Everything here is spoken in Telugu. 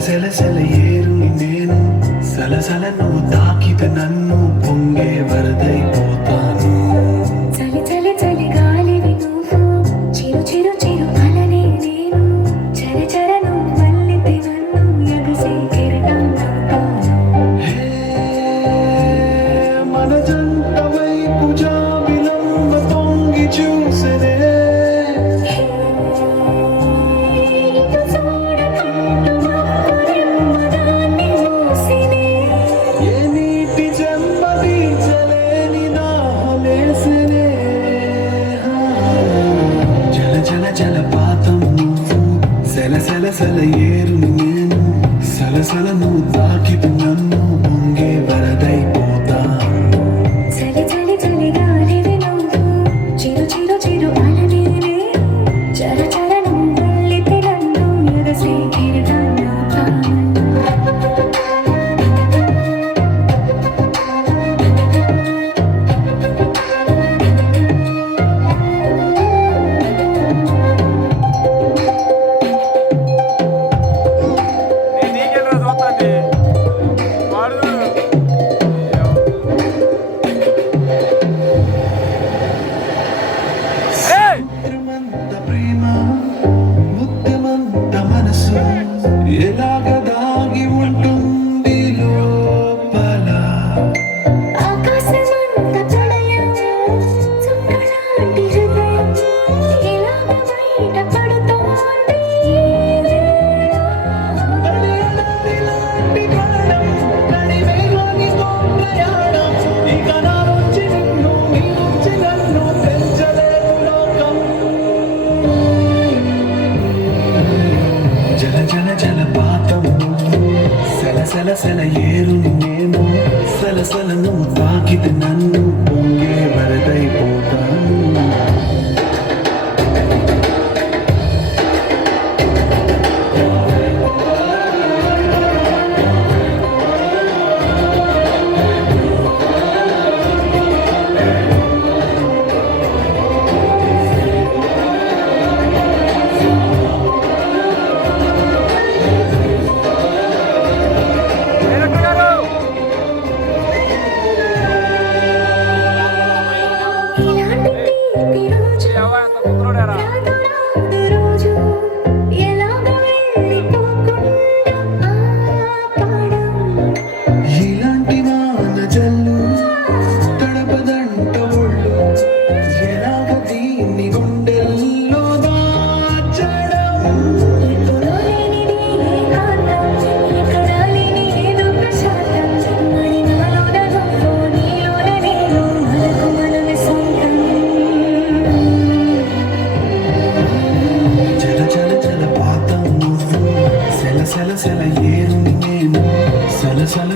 సెల సెల ఏరుని నేను సలసల నువ్వు తాకితే నన్ను పొంగే వరదైపోతాను చలి చలి చలి గాలివి నువ్వు చిరు చిరు చిరు అలనే నేను చర చర నువ్వు మల్లితే నన్ను ఎగసే కెరటంటాను మన జంట వైపు జాబిలమ్మ తొంగి చూసనే జలపాతం నువ్వు సెల సెల సెల ఏరుని నేను సలసల నువ్వు తాకితే నన్ను పొంగే వరదైపోతాను చలి చలి చలి గాలివి నువ్వు చిరు చిరు చిరు అలనే నేను చర చర నువ్వు మల్లితే నన్ను ఎగసే కెరటంటాను ప్రేమంత ప్రేమ ముద్దమంత మనసు ఎలాగ దాగి ఉంటుంది లోపల ఆకాశమంత ప్రళయం చుక్కలాంటి హృదయం ఇలాగ బయట పడుతోంది ఇలాంటి ప్రాణం నడివేలోనితో ప్రయాణం ఇక నా నుంచి నిన్ను నీ నుంచి నన్ను పెంచలేదు లోకం జల జల జలపాతం నువ్వు సెల సెల సెల ఏరుని నేను సలసల నువ్వు తాకితే నన్ను పొంగే వరదైపోతాను ఇలాంటి తీపి రోజు రాదు రాదు రోజు ఎలాగ వెళ్ళిపోకుండా ఆపడం ఇలాంటి వాన జల్లు తడపదంట ఒళ్ళు ఎలాగ దీన్ని గుండెల్లో దాచడం ఎప్పుడో లేనిది ఏకాంతం ఎక్కడా లేని ఏదో ప్రశాంతం మరి నాలోన నువ్వు నీలోన నేను మనకు మనమే సొంతం జల జల జలపాతం నువ్వు సెల సెల సెల ఏరుని నేను సలసల